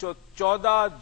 14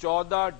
14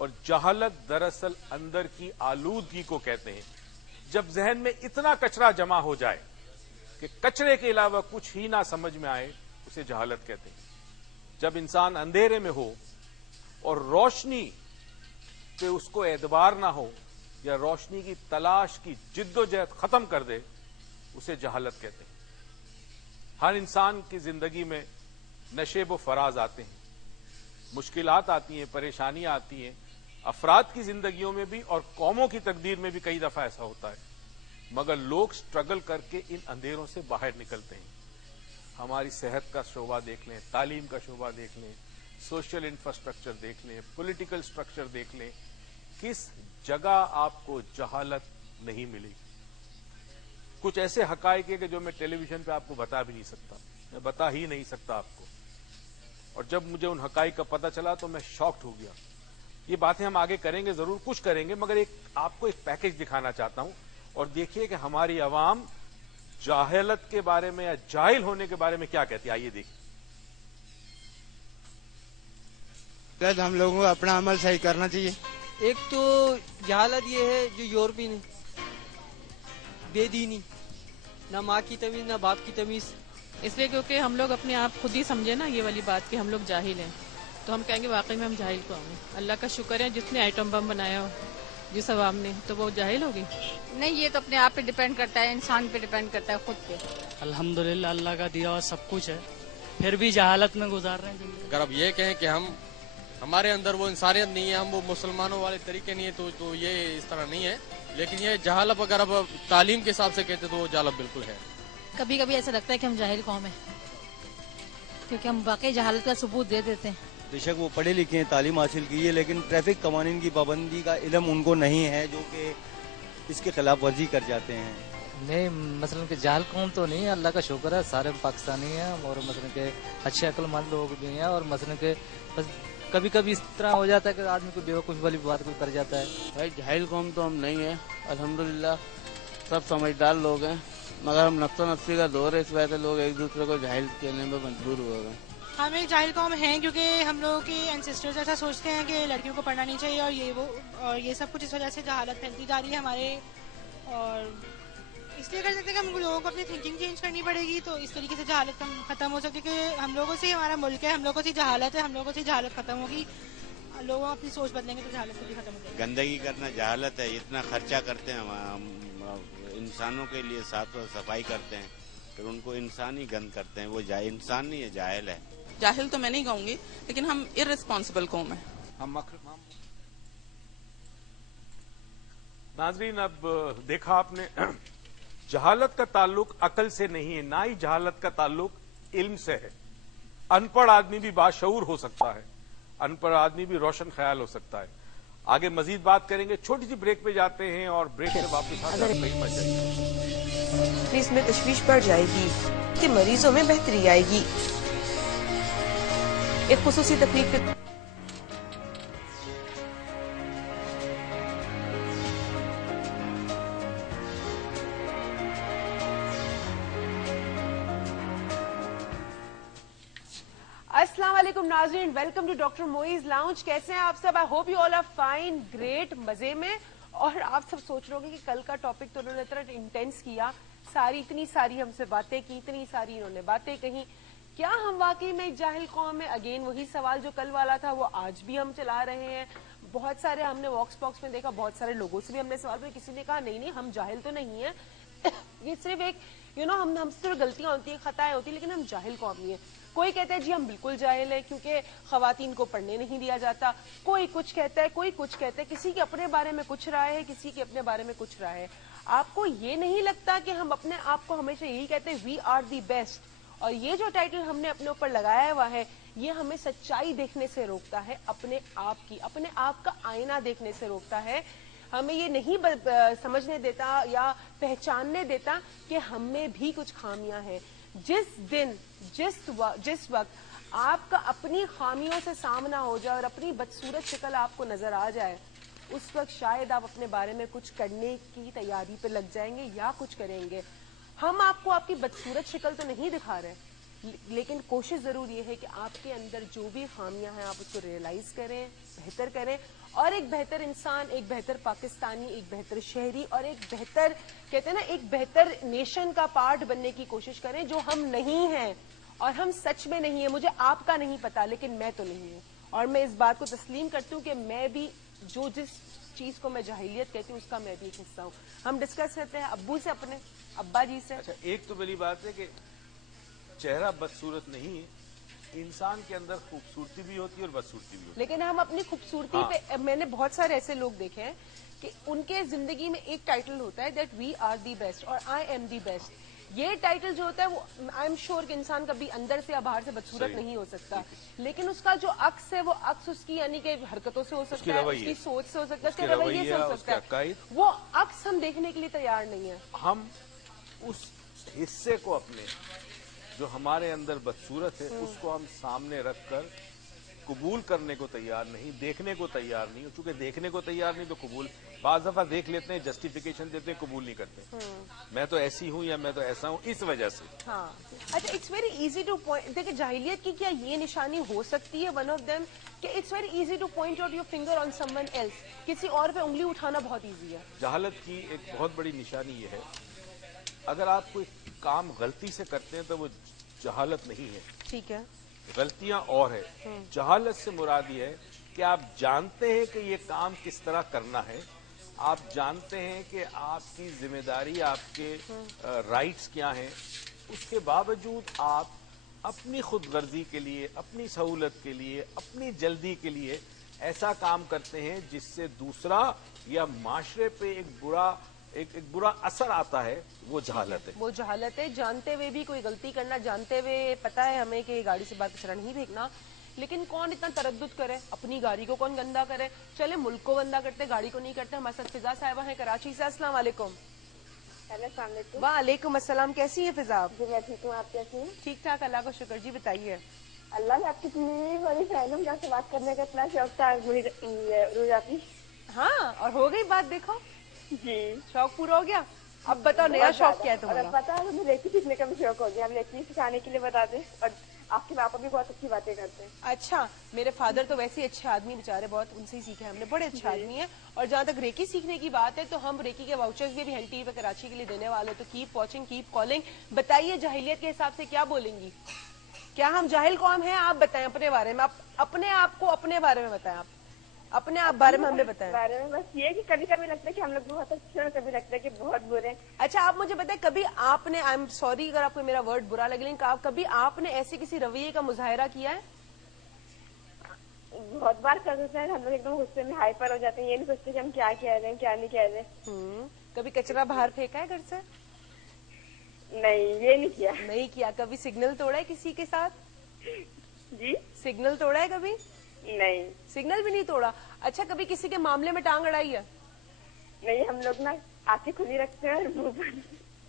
اور جہالت دراصل اندر کی آلودگی کو کہتے ہیں. جب ذہن میں اتنا کچرا جمع ہو جائے کہ کچرے کے علاوہ کچھ ہی نہ سمجھ میں آئے, اسے جہالت کہتے ہیں. جب انسان اندھیرے میں ہو اور روشنی پہ اس کو اعتبار نہ ہو یا روشنی کی تلاش کی جد و جہد ختم کر دے, اسے جہالت کہتے ہیں. ہر انسان کی زندگی میں نشیب و فراز آتے ہیں, مشکلات آتی ہیں, پریشانیاں آتی ہیں. افراد کی زندگیوں میں بھی اور قوموں کی تقدیر میں بھی کئی دفعہ ایسا ہوتا ہے, مگر لوگ سٹرگل کر کے ان اندھیروں سے باہر نکلتے ہیں. ہماری صحت کا شعبہ دیکھ لیں, تعلیم کا شعبہ دیکھ لیں, سوشل انفراسٹرکچر دیکھ لیں, پولیٹیکل سٹرکچر دیکھ لیں, کس جگہ آپ کو جہالت نہیں ملے گی. کچھ ایسے حقائق ہیں کہ جو میں ٹیلی ویژن پہ آپ کو بتا بھی نہیں سکتا, میں بتا ہی نہیں سکتا آپ کو. اور جب مجھے ان حقائق کا پتہ چلا تو میں شاکڈ ہو گیا. یہ باتیں ہم آگے کریں گے, ضرور کچھ کریں گے, مگر آپ کو ایک پیکج دکھانا چاہتا ہوں. اور دیکھیے کہ ہماری عوام جاہلت کے بارے میں یا جاہل ہونے کے بارے میں کیا کہتی ہے. آئیے دیکھیں. ہم لوگوں کو اپنا عمل صحیح کرنا چاہیے. ایک تو جہالت یہ ہے جو یورپین ہے, بے دینی, نہ ماں کی تمیز نہ باپ کی تمیز. اس لیے کیونکہ ہم لوگ اپنے آپ خود ہی سمجھے نا یہ والی بات کہ ہم لوگ جاہل ہیں, تو ہم کہیں گے واقعی میں ہم جاہل کو آؤں. اللہ کا شکر ہے جس نے ایٹم بم بنایا ہو جس عوام نے, تو وہ جاہل ہوگی نہیں. یہ تو اپنے آپ پہ ڈیپینڈ کرتا ہے, انسان پہ ڈیپینڈ کرتا ہے, خود پہ. الحمدللہ اللہ کا دیا ہوا سب کچھ ہے, پھر بھی جہالت میں گزار رہے ہیں. اگر اب یہ کہیں کہ ہمارے اندر وہ انسانیت نہیں ہے, ہم وہ مسلمانوں والے طریقے نہیں ہے, تو یہ اس طرح نہیں ہے. لیکن یہ جہالت اگر اب تعلیم کے حساب سے کہتے تو وہ جہالت بالکل ہے. کبھی کبھی ایسا لگتا ہے کہ ہم جاہل قوم ہیں, کیونکہ ہم واقعی جہالت کا ثبوت دے دیتے ہیں. بے شک وہ پڑھے لکھے ہیں, تعلیم حاصل کی ہے, لیکن ٹریفک قوانین کی پابندی کا علم ان کو نہیں ہے, جو کہ اس کے خلاف ورزی کر جاتے ہیں. نہیں, مثلا کہ جہل قوم تو نہیں ہے, اللہ کا شکر ہے سارے پاکستانی ہیں, اور مثلا کہ اچھے عقل مند لوگ بھی ہیں, اور مثلا کہ کبھی کبھی اس طرح ہو جاتا ہے کہ آدمی کو بیوقوف والی بات کو کر جاتا ہے. بھائی جاہل قوم تو ہم نہیں ہیں, الحمدللہ سب سمجھدار لوگ ہیں, مگر ہم نفس و نفسی کا دور ہے, اس وجہ سے لوگ ایک دوسرے کو جاہل کہنے میں مجبور ہوئے ہیں. ہم ایک جاہل قوم ہیں کیونکہ ہم لوگوں کے اینسسٹرز ایسا سوچتے ہیں کہ لڑکیوں کو پڑھنا نہیں چاہیے, اور یہ سب کچھ اس وجہ سے جہالت پھیلتی جا رہی ہے ہمارے. اور اس لیے کر سکتے ہیں کہ ہم لوگوں کو اپنی تھنکنگ چینج کرنی پڑے گی, تو اس طریقے سے جہالت ختم ہو سکتی ہے. کہ ہم لوگوں سے ہمارا ملک ہے, ہم لوگوں سے جہالت ہے, ہم لوگوں سے جہالت ختم ہوگی. لوگ اپنی سوچ بدلیں گے تو جہالت بھی ختم ہو جائے گی. گندگی کرنا جہالت ہے. اتنا خرچہ کرتے ہیں ہم انسانوں کے لیے, صاف صفائی کرتے ہیں, پھر ان کو انسان ہی گند کرتے ہیں. وہ انسان نہیں ہے, جاہل ہے. جاہل تو میں نہیں کہوں گی, لیکن ہم ارریسپانسبل قوم ہیں. ناظرین, اب دیکھا آپ نے, جہالت کا تعلق عقل سے نہیں ہے, نہ ہی جہالت کا تعلق علم سے ہے. ان پڑھ آدمی بھی باشعور ہو سکتا ہے, ان پڑھ آدمی بھی روشن خیال ہو سکتا ہے. آگے مزید بات کریں گے, چھوٹی سی بریک پہ جاتے ہیں, اور بریک سے واپس آتے اس میں تشویش بڑھ جائے گی کہ مریضوں میں بہتری آئے گی. ایک خصوصی تقریب کے السلام علیکم ناظرین, welcome to doctor Moiz lounge. کیسے ہیں آپ سب؟ I hope you all are fine, great, مزے میں. اور آپ سب سوچ رہے ہوں گے کہ کل کا ٹاپک تو انہوں نے اتنا انٹینس کیا, اتنی ساری ہم سے باتیں کی, اتنی ساری انہوں نے باتیں کہیں, کیا ہم واقعی میں ایک جاہل قوم ہیں؟ اگین وہی سوال جو کل والا تھا وہ آج بھی ہم چلا رہے ہیں. بہت سارے ہم نے واکس باکس میں دیکھا, بہت سارے لوگوں سے بھی ہم نے سوال کیا, کسی نے کہا نہیں ہم جاہل تو نہیں ہیں, یہ صرف ایک ہم سے صرف غلطیاں ہوتی ہیں, خطائیں ہوتی ہیں, لیکن ہم جاہل قوم نہیں ہیں. کوئی کہتا ہے جی ہم بالکل جاہل ہیں کیونکہ خواتین کو پڑھنے نہیں دیا جاتا, کوئی کچھ کہتا ہے, کوئی کچھ کہتا ہے, کسی کے اپنے بارے میں کچھ رائے ہے, کسی کے اپنے بارے میں کچھ رائے ہے. آپ کو یہ نہیں لگتا کہ ہم اپنے آپ کو ہمیشہ یہی کہتے ہیں وی آر دی بیسٹ, اور یہ جو ٹائٹل ہم نے اپنے اوپر لگایا ہوا ہے یہ ہمیں سچائی دیکھنے سے روکتا ہے, اپنے آپ کا آئینہ دیکھنے سے روکتا ہے. ہمیں یہ نہیں سمجھنے دیتا یا پہچاننے دیتا کہ ہم میں بھی کچھ خامیاں ہیں. جس وقت آپ کا اپنی خامیوں سے سامنا ہو جائے اور اپنی بدصورت شکل آپ کو نظر آ جائے, اس وقت شاید آپ اپنے بارے میں کچھ کرنے کی تیاری پہ لگ جائیں گے یا کچھ کریں گے. ہم آپ کو آپ کی بدصورت شکل تو نہیں دکھا رہے, لیکن کوشش ضرور یہ ہے کہ آپ کے اندر جو بھی خامیاں ہیں آپ اس کو ریئلائز کریں, بہتر کریں, اور ایک بہتر انسان، ایک بہتر پاکستانی، ایک بہتر شہری اور ایک بہتر کہتے ہیں نا ایک بہتر نیشن کا پارٹ بننے کی کوشش کریں، جو ہم نہیں ہیں اور ہم سچ میں نہیں ہیں. مجھے آپ کا نہیں پتا لیکن میں تو نہیں ہوں، اور میں اس بات کو تسلیم کرتی ہوں کہ میں بھی جس چیز کو میں جاہلیت کہتی ہوں اس کا میں بھی ایک حصہ ہوں. ہم ڈسکس کرتے ہیں ابو سے، اپنے ابا جی سے. اچھا، ایک تو پہلی بات ہے کہ چہرہ بدصورت نہیں ہے، انسان کے اندر خوبصورتی بھی ہوتی ہے اور بدصورتی بھی ہوتی ہے. لیکن ہم اپنی خوبصورتی پہ، میں نے بہت سارے ایسے لوگ دیکھے ہیں کہ ان کے زندگی میں ایک ٹائٹل ہوتا ہے that we are the best اور آئی ایم دی بیسٹ. یہ ٹائٹل جو ہوتا ہے وہ آئی ایم شیور کہ انسان کبھی اندر سے یا باہر سے بدصورت نہیں ہو سکتا، لیکن اس کا جو عکس ہے وہ عکس اس کی یعنی کہ حرکتوں سے ہو سکتا ہے، اس کی سوچ سے ہو سکتا ہے، اس کے رویے سے ہو سکتا ہے. وہ عکس ہم دیکھنے کے لیے تیار نہیں ہے. ہم اس حصے کو اپنے جو ہمارے اندر بدصورت ہے اس کو ہم سامنے رکھ کر قبول کرنے کو تیار نہیں، دیکھنے کو تیار نہیں. چونکہ دیکھنے کو تیار نہیں تو قبول بعض دفعہ دیکھ لیتے ہیں، جسٹیفیکیشن دیتے ہیں، قبول نہیں کرتے. میں تو ایسی ہوں یا میں تو ایسا ہوں اس وجہ سے. ہاں اچھا، it's very easy to point. دیکھیں جاہلیت کی کیا یہ نشانی ہو سکتی ہے ون آف دیم کہ it's very easy to point out your finger on someone else. کسی اور پہ انگلی اٹھانا بہت ایزی ہے. جہالت کی ایک بہت بڑی نشانی یہ ہے، اگر آپ کوئی کام غلطی سے کرتے ہیں تو وہ جہالت نہیں ہے. ٹھیک ہے، غلطیاں اور ہے. جہالت سے مراد یہ ہے کہ آپ جانتے ہیں کہ یہ کام کس طرح کرنا ہے، آپ جانتے ہیں کہ آپ کی ذمہ داری، آپ کے رائٹس کیا ہیں، اس کے باوجود آپ اپنی خود غرضی کے لیے، اپنی سہولت کے لیے، اپنی جلدی کے لیے ایسا کام کرتے ہیں جس سے دوسرا یا معاشرے پہ ایک برا اثر آتا ہے. وہ جہالت ہے. وہ جہالت ہے. جانتے ہوئے بھی کوئی غلطی کرنا، جانتے ہوئے پتا ہے ہمیں کہ گاڑی سے باہر کچرا نہیں پھینکنا، لیکن کون اتنا تردد کرے؟ اپنی گاڑی کو کون گندا کرے؟ چلے ملک کو گندا کرتے، گاڑی کو نہیں کرتے. ہمارے ساتھ فضا صاحبہ ہیں کراچی سے. السلام علیکم. السلام علیکم. وعلیکم السلام. کیسی ہیں فضا آپ؟ جی میں ٹھیک ہوں، آپ کیسی ہیں؟ ٹھیک ٹھاک، اللہ کا شکر. جی بتائیے. اللہ نے آپ کی اتنی بڑی فین ہوں، سے بات کرنے کا اتنا شوق تھا روز آپ. ہاں، اور ہو گئی بات. دیکھو جی، شوق پورا ہو گیا. اب بتاؤ نیا شوق کیا ہے تمہارا؟ پتا ہے مجھے ریسیپی سیکھنے کا بھی شوق ہو گیا. ہم ریسیپی سکھانے کے لیے بتا دیں، اور آپ کے پاپا بھی بہت اچھی باتیں کرتے ہیں. اچھا، میرے فادر تو ویسے ہی اچھے آدمی بیچارے، بہت ان سے ہی سیکھے ہم نے، بڑے اچھے آدمی ہیں. اور جہاں تک ریکی سیکھنے کی بات ہے تو ہم ریکی کے واؤچرز بھی ہیلتھ ٹی وی پہ کراچی کے لیے دینے والے. تو کیپ واچنگ، کیپ کالنگ. بتائیے جاہلیت کے حساب سے کیا بولیں گی؟ کیا ہم جاہل قوم ہیں؟ آپ بتائیں اپنے بارے میں. اپنے آپ کو اپنے بارے میں بتائیں. آپ اپنے آپ بارے میں ہمیں بتائیں. بارے میں بس یہ کہ کبھی کبھی لگتا ہے کہ ہم لوگ بہت اچھے اور کبھی لگتا ہے کہ بہت برے. اچھا، آپ مجھے بتائیں کبھی آپ نے، آئی ایم سوری اگر آپ کو میرا ورڈ برا لگے، لیکن کبھی آپ نے ایسے کسی رویے کا مظاہرہ کیا ہے؟ بہت بار کر دیتے ہیں ہم لوگ، ایک دم غصے میں ہائپر ہو جاتے ہیں، یہ نہیں سوچتے کہ ہم کیا کہہ رہے ہیں کیا نہیں کہہ رہے. کبھی کچرا باہر پھینکا ہے گھر سے؟ نہیں، یہ نہیں کیا. نہیں کیا. کبھی سگنل توڑا ہے کسی کے ساتھ؟ جی، سگنل توڑا ہے کبھی؟ نہیں. سگنل بھی نہیں توڑا. اچھا، کبھی کسی کے معاملے میں ٹانگ اڑائی ہے؟ نہیں، ہم لوگ نا آنکھیں کھلی رکھتے ہیں اور منہ بند.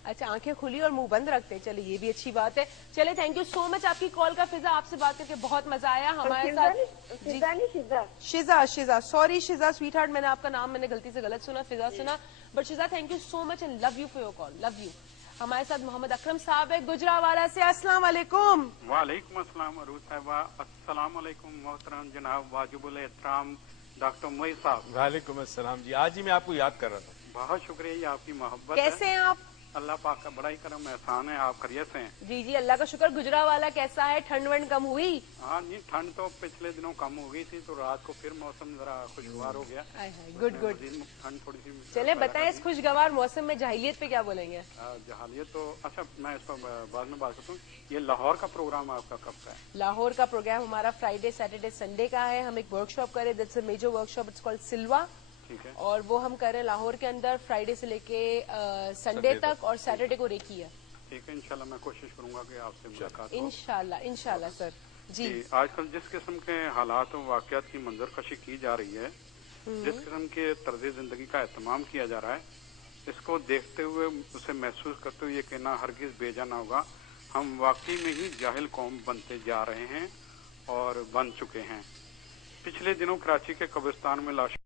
اچھا، آنکھیں کھلی اور منہ بند رکھتے ہیں. چلے یہ بھی اچھی بات ہے. چلے تھینک یو سو مچ آپ کی کال کا. فضا آپ سے بات کر کے بہت مزہ آیا. ہمارے ساتھ Shiza sorry Shiza sweetheart, میں نے آپ کا نام میں نے غلطی سے غلط سنا، فضا سنا. But Shiza thank you so much and love you for your call. Love you. ہمارے ساتھ محمد اکرم صاحب ہے گجرانوالہ سے. السلام علیکم. وعلیکم السلام عروج صاحبہ. السلام علیکم محترم جناب واجب الاحترام ڈاکٹر معیز صاحب. وعلیکم السلام. جی آج ہی میں آپ کو یاد کر رہا تھا. بہت شکریہ، یہ آپ کی محبت. کیسے ہیں آپ؟ اللہ پاک کا بڑا ہی کرم احسان ہے. آپ خیریت سے ہیں؟ جی جی اللہ کا شکر. گجرانوالہ کیسا ہے؟ ٹھنڈ ونڈ کم ہوئی؟ ہاں جی، ٹھنڈ تو پچھلے دنوں کم ہو گئی تھی، تو رات کو پھر موسم ذرا خوشگوار ہو گیا. Good good. ٹھنڈ تھوڑی سی. چلے بتائیں اس خوشگوار موسم میں جاہلیت پہ کیا بولیں گے؟ جہالیت تو اچھا میں اس پر بعد میں بات کرتا ہوں. یہ لاہور کا پروگرام آپ کا کب کا ہے؟ لاہور کا پروگرام ہمارا فرائیڈے سیٹرڈے سنڈے کا ہے. ہم ایک ورک شاپ کرے، that's a major workshop, it's called سلوا. اور وہ ہم کر رہے ہیں لاہور کے اندر فرائیڈے سے لے کے سنڈے تک، اور سیٹرڈے کو ریکی ہے. ٹھیک ہے، انشاءاللہ میں کوشش کروں گا کہ آپ سے ملاقات. انشاءاللہ سر. جی آج کل جس قسم کے حالات و واقعات کی منظر کشی کی جا رہی ہے، جس قسم کے طرز زندگی کا اہتمام کیا جا رہا ہے، اس کو دیکھتے ہوئے اسے محسوس کرتے ہوئے یہ کہنا ہرگز بھیجا نہ ہوگا ہم واقعی میں ہی جاہل قوم بنتے جا رہے ہیں اور بن چکے ہیں. پچھلے دنوں کراچی کے قبرستان میں لاش